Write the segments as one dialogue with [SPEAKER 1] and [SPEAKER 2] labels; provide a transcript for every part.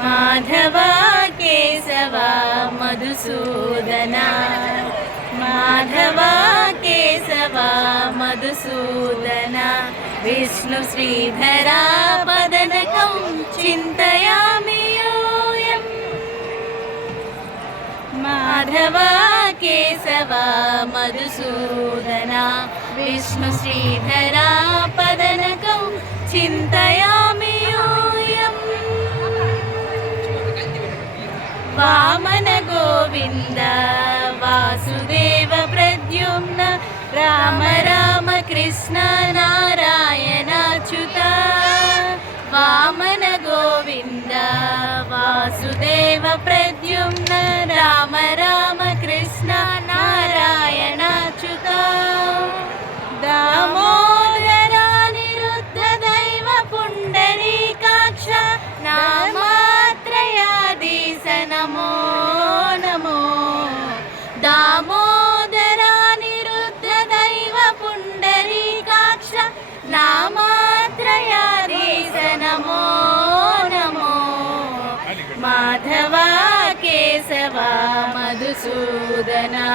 [SPEAKER 1] माधवा केशवा मधुसूदना। माधवा केशवा मधुसूदना विष्णुश्रीधरा पदनकं चिन्तयामि यूयम् माधवा केशवा मधुसूदना विष्णुश्रीधरा पदनकं चिन्तयामि వామన గోవింద వాసుదేవ ప్రద్యుమ్న రామ రామ కృష్ణ నారాయణాచ్యుత వామన గోవింద వాసుదేవ ప్రద్యుమ్న రామ రామ కృష్ణ माधवा केशवा मधुसूदना।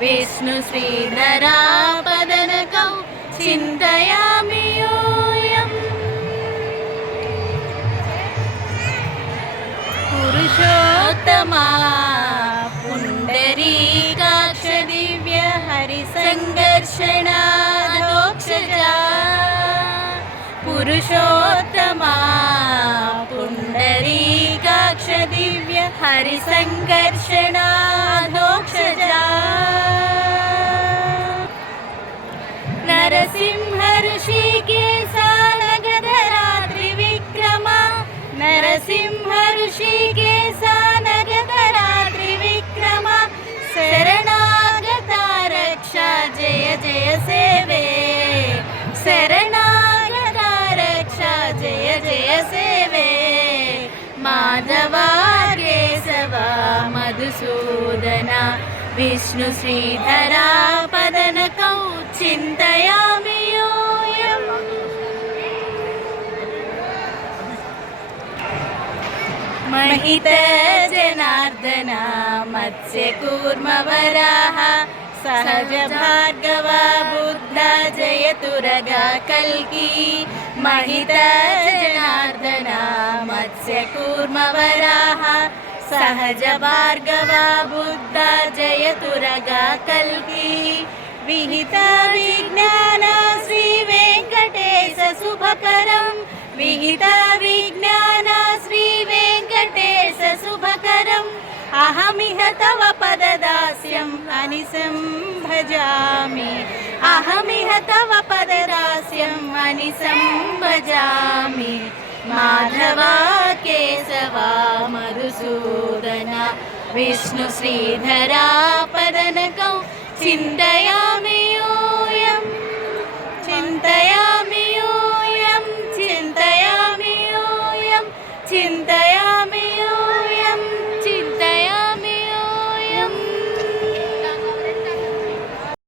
[SPEAKER 1] विष्णुश्रीधरा पदनकौ चिन्तयामि यूयम्। पुरुषोत्तमा पुण्डरीकाक्ष दिव्य हरिसङ्घर्षणादोक्षजा पुरुषोत्तमा दिव्य हरिसङ्घर्षणादोक्षजा नरसिंह ऋषिकेशा नगधरा त्रिविक्रमा नरसिंह ऋषिकेशा नगधरा त्रिविक्रमा शरणागता रक्षा जय जय सेवे। शरणागता रक्षा जय जय सेवे। माधवा मधुसूदना विष्णुश्रीधरा पदनकौ चिन्तयामि यूयम् महित जनार्दना मत्स्यकूर्मवराः सहज भार्गवा बुद्धा जयतुरगा कल्की। महित जनार्दना मत्स्यकूर्मवराः सहज भार्गवा बुद्धा जयतुरगा कल्की। विहित विज्ञान श्रीवेङ्कटेश शुभकरं। विहित विज्ञान श्रीवेङ्कटेश शुभकरम् अहमिह तव पददास्यम् अनिशं भजामि। अहमिह तव पददास्यम् अनिशं भजामि माधवा केशवा मधुसूदना। विष्णुश्रीधरा पदनकौ चिन्तयामि